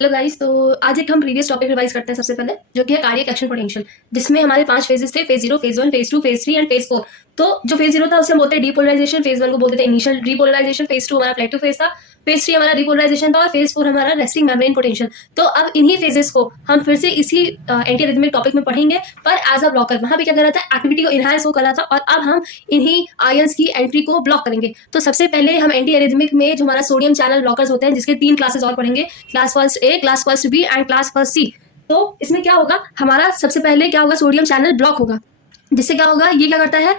Hello guys, तो आज एक हम प्रीवियस टॉपिक रिवाइज करते हैं सबसे पहले, जो कि है कार्डियक एक्शन पोटेंशियल, जिसमें हमारे 5 फेजेस थे। Phase 0, phase 1, phase 2, phase 3 and phase 4। तो जो फेज 0 था उसे हम बोलते हैं डीपोलराइजेशन, फेज 1 को बोलते थे इनिशियल डीपोलराइजेशन, फेज 2 हमारा प्लेटो फेज था, फेज 3 हमारा डीपोलराइजेशन था और फेज 4 हमारा रेस्टिंग मेम्ब्रेन पोटेंशियल। तो अब इन्हीं फेजेस को हम फिर से इसी एंटी रिदमिक टॉपिक में पढ़ेंगे, पर एज अ ब्लॉकर। वहां भी क्या कर रहा था, एक्टिविटी को इनहांस वो कर रहा था, और अब हम इन्हीं आयंस की एंट्री को ब्लॉक करेंगे। तो सबसे पहले हम एंटी एरिथमिक में जो हमारा सोडियम चैनल ब्लॉकर्स होते हैं, जिसके 3 क्लासेस और पढ़ेंगे, class first A, class first B and class first C. तो इसमें क्या होगा, हमारा सबसे पहले क्या होगा, सोडियम चैनल ब्लॉक होगा। जिससे क्या होगा, ये क्या करता है,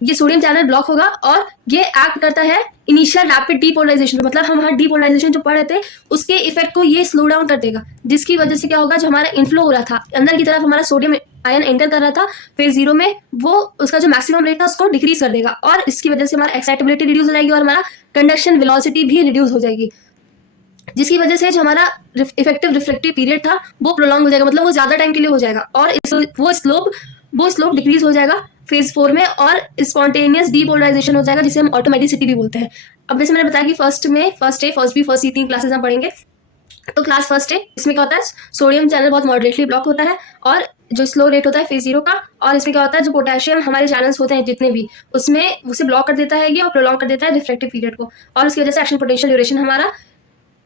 ये सोडियम चैनल ब्लॉक होगा और ये एक्ट करता है इनिशियल रैपिड डीपोलराइजेशन। मतलब हम हमारा डीपोलराइजेशन जो पढ़ रहे थे उसके इफेक्ट को ये स्लो डाउन कर देगा, जिसकी वजह से क्या होगा, जो हमारा इनफ्लो हो रहा था अंदर की तरफ, हमारा सोडियम आयन एंटर कर रहा था फेज 0 में, वो उसका जो मैक्सिमम रेट था उसको डिक्रीज कर देगा, और इसकी वजह से हमारा एक्साइटेबिलिटी रिड्यूस हो जाएगी और हमारा कंडक्शन वेलोसिटी भी रिड्यूस हो जाएगी, जिसकी वजह से जो हमारा इफेक्टिव रिफ्लेक्टिव पीरियड था वो प्रोलॉन्ग हो जाएगा। मतलब वो ज्यादा टाइम के लिए हो जाएगा, और वो स्लोप डिक्रीज हो जाएगा फेज 4 में, और स्पॉन्टेनियस डीपोलराइजेशन हो जाएगा, जिसे हम ऑटोमेटिसिटी भी बोलते हैं। अब जैसे मैंने बताया कि first A, first B, first C 3 classes हम पढ़ेंगे। तो क्लास फर्स्ट है, इसमें क्या होता है, सोडियम चैनल बहुत मॉडरेटली ब्लॉक होता है, और जो स्लो रेट होता है फेज 0 का, और इसमें क्या होता है, जो पोटेशियम हमारे चैनल्स होते हैं जितने भी, उसमें उसे ब्लॉक कर देता है ये, और प्रोलॉन्ग कर देता है रिफ्लेक्टिव पीरियड को, और उसकी वजह से एक्शन पोटेंशियल ड्यूरेशन हमारा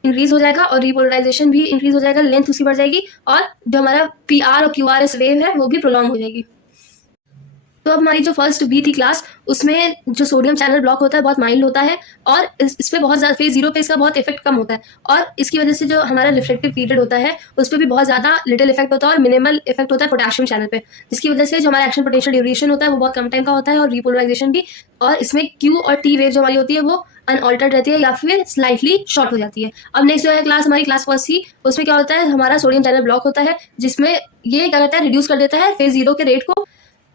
इंक्रीज हो जाएगा, और रिपोलराइजेशन भी इंक्रीज हो जाएगा, लेंथ उसकी बढ़ जाएगी, और जो हमारा PR और QRS वेव है वो भी प्रोलॉन्ग हो जाएगी। तो अब हमारी जो फर्स्ट बी थी क्लास, उसमें जो सोडियम चैनल ब्लॉक होता है बहुत माइल्ड होता है, और इस पर बहुत ज़्यादा फेज 0 पे इसका बहुत इफेक्ट कम होता है, और इसकी वजह से जो हमारा रिफ्लेक्टिव पीरियड होता है उस पर भी बहुत ज़्यादा लिटिल इफेक्ट होता है, और मिनिमल इफेक्ट होता है पोटेशियम चैनल पे, जिसकी वजह से जो हमारा एक्शन पोटेंशियल ड्यूरेशन होता है वो बहुत कम टाइम का होता है, और रिपोलराइजेशन भी, और इसमें Q और T वेव जो हमारी होती है वो अनऑल्टर्ड रहती है या फिर स्लाइटली शॉर्ट हो जाती है। अब नेक्स्ट जो है क्लास हमारी क्लास फर्स्ट सी, उसमें क्या होता है, हमारा सोडियम चैनल ब्लॉक होता है, जिसमें ये क्या करता है, रिड्यूस कर देता है फेज 0 के रेट को।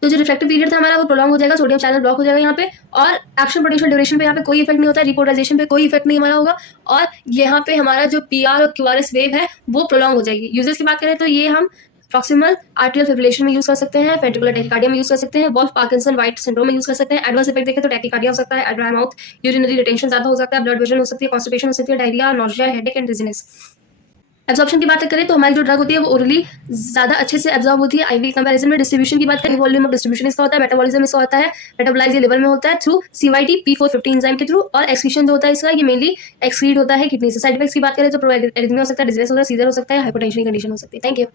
तो जो रिफ्लेक्टिव पीरियड था हमारा वो प्रोलॉन्ग हो जाएगा, सोडियम चैनल ब्लॉक हो जाएगा यहाँ पे, और एक्शन पोटेंशियल ड्यूरेशन पे यहाँ पे कोई इफेक्ट नहीं होता है, रिपोलराइजेशन पे कोई इफेक्ट नहीं हमारा होगा, और यहाँ पे हमारा जो PR और QRS वेव है वो प्रोलॉन्ग हो जाएगी। यूजेस की बात करें तो ये हम प्रॉक्सिमल आर्टियल फिब्रिलेशन में यूज कर सकते हैं, वेंट्रिकुलर टैकीकार्डिया में यूज कर सकते हैं, वॉल्फ पार्किंसन वाइट सिंड्रोम में यूज कर सकते हैं। एडवर्स इफेक्ट देखें तो टैकीकार्डिया हो सकता है, ड्राई माउथ, यूरिनरी रिटेंशन ज्यादा हो सकता है, ब्लड विजन हो सकती है, कॉन्स्टिपेशन हो सकती है, diarrhoea, nausea, headache and dizziness. Absorption की बात करें तो हमारी जो ड्रग होती है वो ओरली ज्यादा अच्छे से एब्जॉर्ब होती है IV कंपैरिजन में। डिस्ट्रीब्यूशन की बात करें, वॉल्यूम ऑफ डिस्ट्रीब्यूशन इसका होता है, मेटाबॉलिज्म इसका होता है, मेटाबोलाइज लिवर में होता है थ्रू CYT P450 एंजाइम के थ्रू, और एक्सक्रीशन जो होता है इसका ये मेनली एक्सक्रीट होता है किडनी से। साइड इफेक्ट्स की बात करें तो एरिथमिया हो सकता है, डिजीनेस हो सकता है, सीजर हो सकता है, हाइपोटेंशन की कंडीशन हो सकती है। Thank you.